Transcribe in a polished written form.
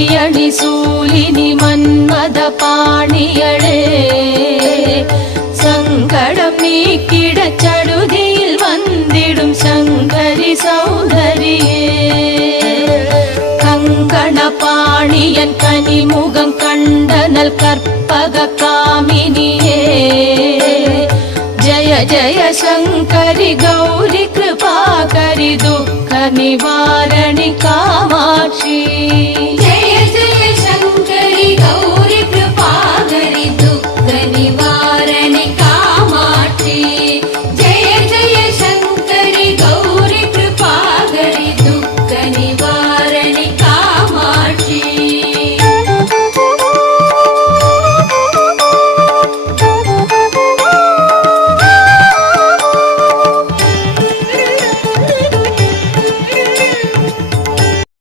மதியணி சூலினி மன்மத பாணியளே சங்கடம் நீக்கிட சடுதியில் வந்திடும் சங்கரி சௌந்தரியே கங்கண பாணியன் கனிமுகம் கண்டனல் கற்பக காமினியே जय जय शंकरि गौरी कृपाकरि दुःख निवारणि